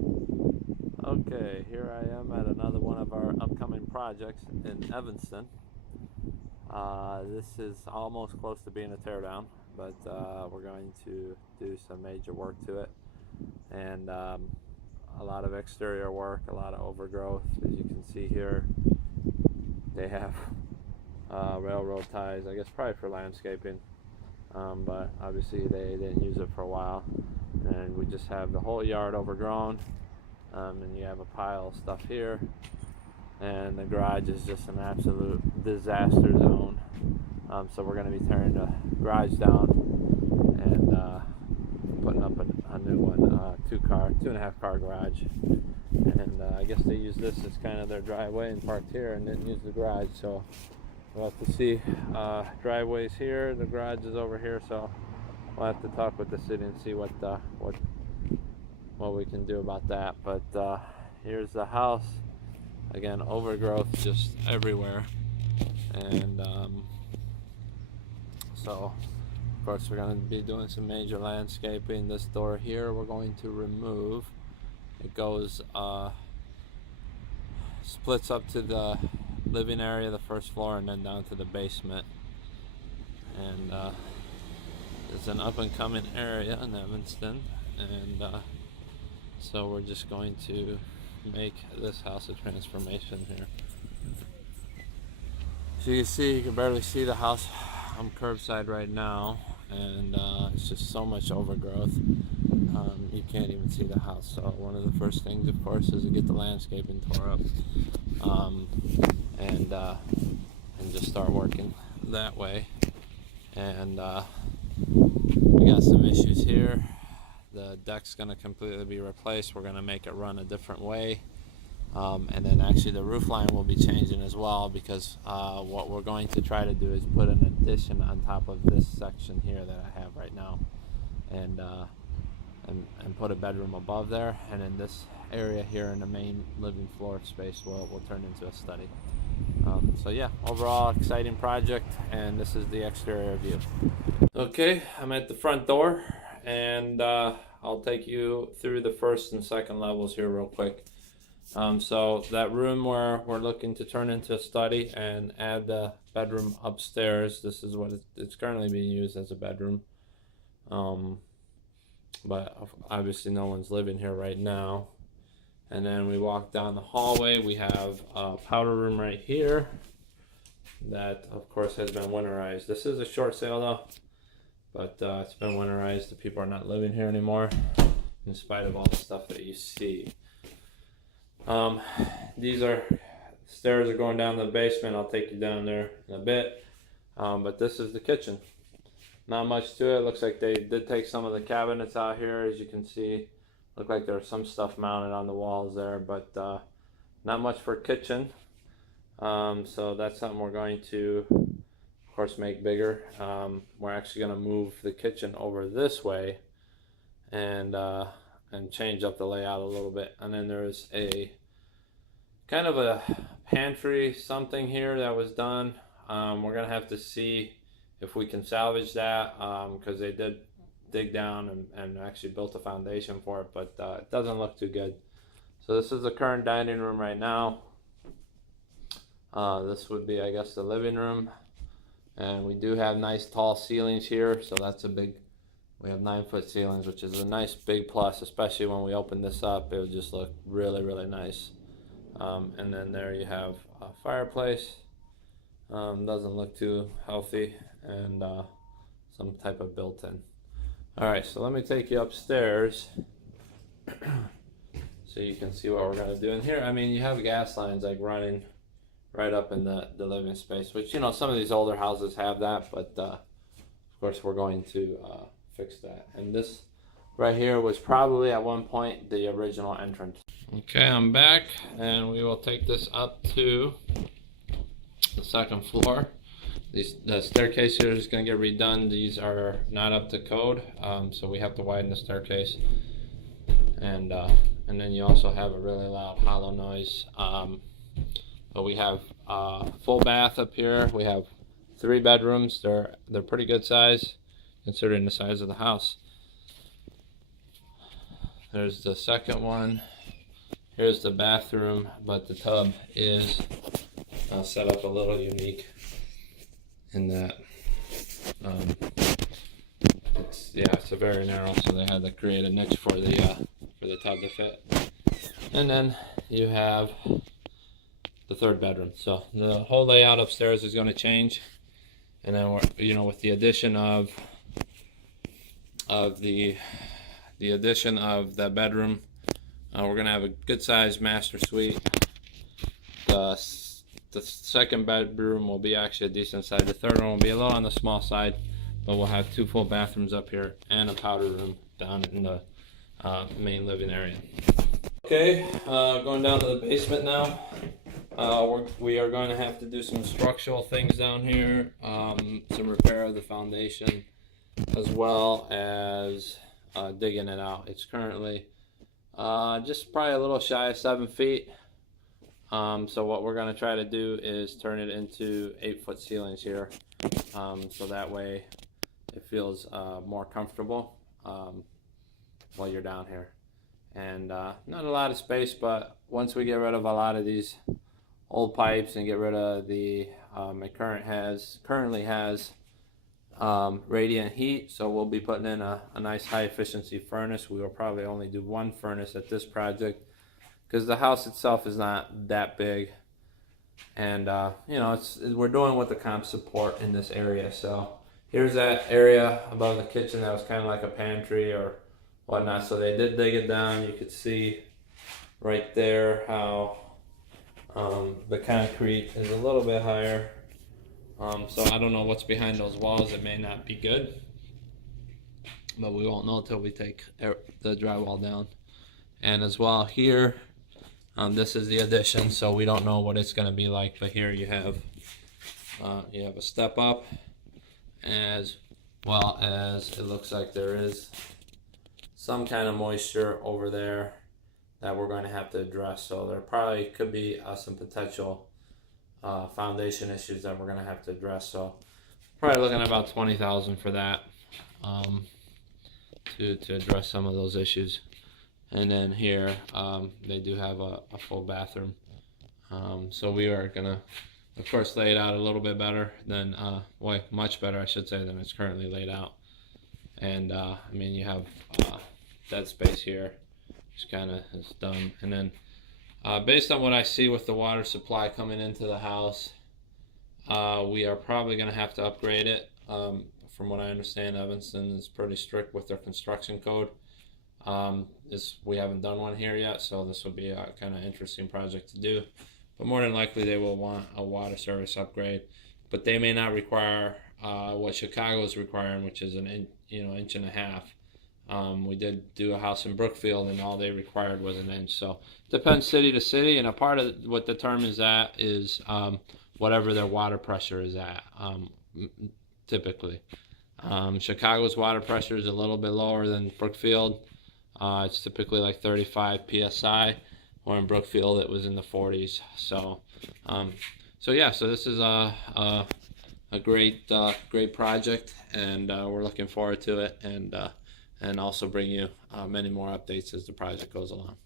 Okay, here I am at another one of our upcoming projects in Evanston. This is almost close to being a teardown, but we're going to do some major work to it, and a lot of exterior work, a lot of overgrowth. As you can see here, they have railroad ties, I guess probably for landscaping, but obviously they didn't use it for a while. And we just have the whole yard overgrown, and you have a pile of stuff here, and the garage is just an absolute disaster zone. So we're going to be tearing the garage down and putting up a new one, two and a half car garage. And I guess they use this as kind of their driveway and parked here and didn't use the garage. So we'll have to see. Driveways here, the garage is over here. So we'll have to talk with the city and see what we can do about that. But here's the house. Again, overgrowth just everywhere. And so of course we're going to be doing some major landscaping. This door here we're going to remove. It goes splits up to the living area, the first floor, and then down to the basement. And it's an up and coming area in Evanston, and so we're just going to make this house a transformation here. So you can see, you can barely see the house. I'm curbside right now, and it's just so much overgrowth. You can't even see the house. So one of the first things, of course, is to get the landscaping tore up, and just start working that way. And we got some issues here. The deck's going to completely be replaced. We're going to make it run a different way. And then actually the roof line will be changing as well, because what we're going to try to do is put an addition on top of this section here that I have right now, and put a bedroom above there, and in this area here in the main living floor space will turn into a study. So yeah, overall exciting project, and this is the exterior view. Okay, I'm at the front door, and I'll take you through the first and second levels here real quick. So that room where we're looking to turn into a study and add the bedroom upstairs, this is what it's currently being used as a bedroom. But obviously no one's living here right now. And then we walk down the hallway. We have a powder room right here that of course has been winterized. This is a short sale though, but it's been winterized. The people are not living here anymore, in spite of all the stuff that you see. These are stairs are going down to the basement. I'll take you down there in a bit. But this is the kitchen. Not much to it. Looks like they did take some of the cabinets out here, as you can see. Look like there's some stuff mounted on the walls there, but not much for kitchen. So that's something we're going to, of course, make bigger. We're actually going to move the kitchen over this way and change up the layout a little bit. And then there's a kind of a pantry something here that was done. We're going to have to see if we can salvage that, because they did dig down and actually built a foundation for it, but it doesn't look too good. So this is the current dining room right now. This would be, I guess, the living room, and we do have nice tall ceilings here, so that's a big, we have 9-foot ceilings, which is a nice big plus, especially when we open this up. It would just look really, really nice. And then there you have a fireplace. Doesn't look too healthy, and some type of built-in. Alright, so let me take you upstairs so you can see what we're going to do in here. I mean, you have gas lines like running right up in the living space, which, you know, some of these older houses have that, but of course we're going to fix that. And this right here was probably at one point the original entrance. Okay, I'm back, and we will take this up to the second floor. The staircase here is going to get redone. These are not up to code, so we have to widen the staircase. And then you also have a really loud hollow noise. But we have a full bath up here. We have 3 bedrooms. They're pretty good size considering the size of the house. there's the second one. Here's the bathroom, but the tub is set up a little unique in that it's a very narrow, so they had to create a niche for the tub to fit. And then you have the third bedroom. So the whole layout upstairs is going to change, and then with the addition of the addition of that bedroom, we're going to have a good sized master suite. The second bedroom will be actually a decent size. The third one will be a little on the small side, but we'll have 2 full bathrooms up here and a powder room down in the main living area. Okay, going down to the basement now. We are going to have to do some structural things down here, some repair of the foundation, as well as digging it out. It's currently just probably a little shy of 7 feet. So what we're going to try to do is turn it into 8-foot ceilings here, so that way it feels more comfortable while you're down here. And not a lot of space, but once we get rid of a lot of these old pipes and get rid of the it currently has radiant heat, so we'll be putting in a nice high efficiency furnace. We will probably only do 1 furnace at this project because the house itself is not that big, and we're doing what the comps support in this area. So here's that area above the kitchen that was kind of like a pantry or whatnot. So they did dig it down. You could see right there how the concrete is a little bit higher. So I don't know what's behind those walls. It may not be good, but we won't know until we take the drywall down. And as well here, this is the addition, so we don't know what it's going to be like. But here you have a step up, as well as it looks like there is some kind of moisture over there that we're going to have to address. So there probably could be some potential foundation issues that we're going to have to address. So probably looking at about $20,000 for that, to address some of those issues. And then here they do have a full bathroom. So we are going to, of course, lay it out a little bit better than, much better, I should say, than it's currently laid out. And I mean, you have dead space here, which kind of is done. And then based on what I see with the water supply coming into the house, we are probably going to have to upgrade it. From what I understand, Evanston is pretty strict with their construction code. We haven't done one here yet, so this will be a kind of interesting project to do. But more than likely, they will want a water service upgrade. But they may not require what Chicago is requiring, which is an inch and a half. We did do a house in Brookfield, and all they required was an inch. So it depends city to city, and a part of what determines that is whatever their water pressure is at, typically. Chicago's water pressure is a little bit lower than Brookfield. It's typically like 35 psi, or in Brookfield it was in the 40s. So so this is a great project, and we're looking forward to it, and also bring you many more updates as the project goes along.